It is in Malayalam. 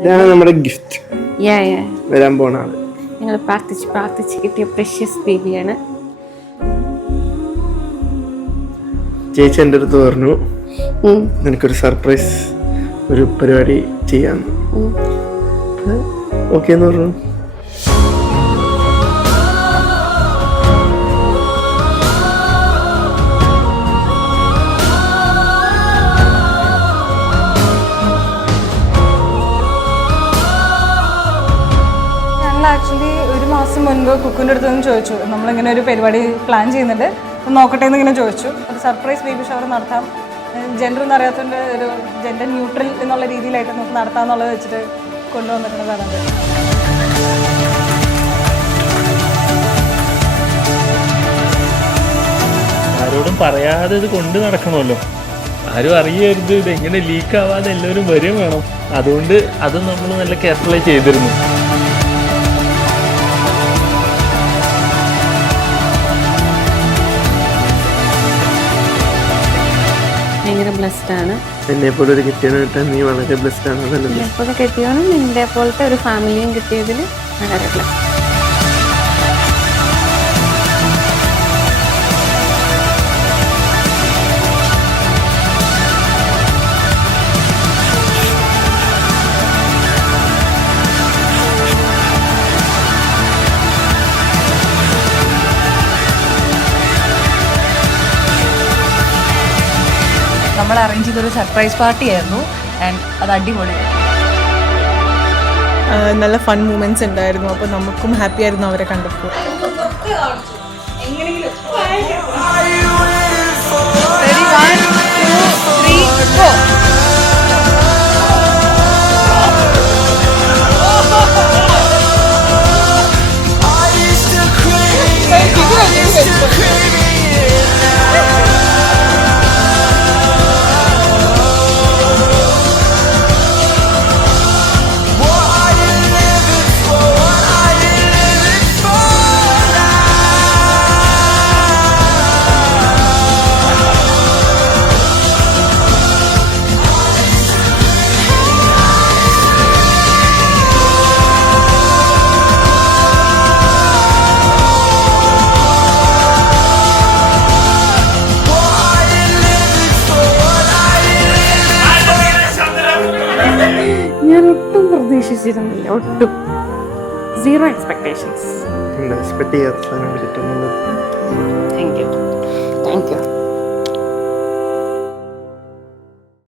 ഇതാണ് നമ്മുടെ ഗിഫ്റ്റ്. വരാൻ പോണ ആള്. ഞങ്ങൾ പ്രാർത്ഥിച്ച് കിട്ടിയ പ്രഷ്യസ് ബേബിയാണ്. ചേച്ചി എൻ്റെ അടുത്ത് പറഞ്ഞു നിനക്കൊരു സർപ്രൈസ് ഒരു പരിപാടി ചെയ്യാം. ഓക്കെ എന്ന് പറഞ്ഞു. ആക്ച്വലി ഒരു മാസം മുൻപ് കുക്കുവിൻ്റെ അടുത്ത് നിന്ന് ചോദിച്ചു, നമ്മളിങ്ങനെ ഒരു പരിപാടി പ്ലാൻ ചെയ്യുന്നുണ്ട്, നോക്കട്ടെ എന്നിങ്ങനെ ചോദിച്ചു. ഒരു സർപ്രൈസ് ബേബി ഷവർ നടത്താം, ജെൻഡർ ഒന്നും അറിയാത്തതുകൊണ്ട് ഒരു ജെൻഡർ ന്യൂട്രൽ എന്നുള്ള രീതിയിലായിട്ട് നമുക്ക് നടത്താമെന്നുള്ളത് വെച്ചിട്ട് കൊണ്ടുവന്നിട്ടുള്ളതാണ്. ആരോടും പറയാതെ ഇത് കൊണ്ട് നടക്കണമല്ലോ, ആരും അറിയരുത്, ഇതെങ്ങനെ ലീക്ക് ആവാതെ എല്ലാവരും വരും വേണം. അതുകൊണ്ട് അത് നമ്മൾ നല്ല കെയർഫുള്ളായി ചെയ്തിരുന്നു. ഭയങ്കര ബ്ലെസ്ഡ് ആണ്. എന്നെ പോലെ ഒരു കെട്ടിയവനെ കിട്ടാൻ നീ വളരെ ബ്ലെസ്ഡ് ആണ്. അതല്ലേ എന്നെ പോലെ കെട്ടിയവനും നിന്റെ പോലത്തെ ഒരു ഫാമിലിയും കിട്ടിയതിൽ വളരെ ബ്ലെസ്ഡ്. നമ്മൾ അറേഞ്ച് ചെയ്തൊരു സർപ്രൈസ് പാർട്ടി ആയിരുന്നു ആൻഡ് അത് അടിപൊളിയായിരുന്നു. നല്ല ഫൺ മൂമെന്റ്സ് ഉണ്ടായിരുന്നു. അപ്പോൾ നമുക്കും ഹാപ്പി ആയിരുന്നു അവരെ കണ്ടപ്പോൾ. ഞാൻ ഒട്ടും പ്രതീക്ഷിച്ചിരുന്നില്ല, ഒട്ടും. Zero expectations. എക്സ്പെക്ട് ചെയ്യാത്ത സാധനം കിട്ടുന്നത്. Thank you.